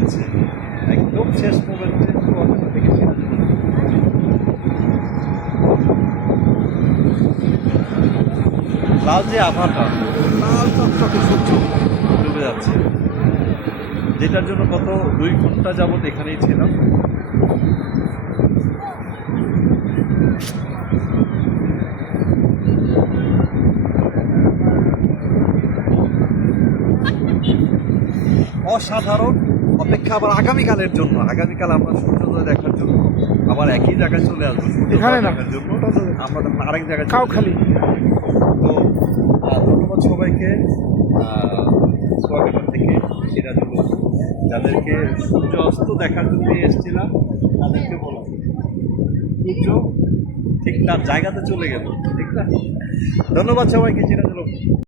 যাচ্ছে একদম শেষ মোমেন্টে কুয়াকাটা থেকে সিরাজুল লাল যে আভাটা লাল চকচকে সূর্য ডুবে যাচ্ছে, যেটার জন্য গত 2 ঘন্টা যাবত এখানেই ছিলাম। অসাধারণ অপেক্ষা আবার আগামীকালের জন্য। আগামীকাল আমরা সূর্যোদয় দেখার জন্য আবার একই জায়গায় চলে আসবো সূর্যোদয় দেখার জন্য। আমরা তখন আরেক জায়গায় কাউখালী। তো ধন্যবাদ সবাইকে। কুয়াকাটা থেকে সিরাজুল, যাদেরকে সূর্য অস্ত দেখার জন্য এসেছিলাম তাদেরকে বললাম সূর্য ঠিক তার জায়গাতে চলে গেল, ঠিক না? ধন্যবাদ সবাইকে। সিরাজুল।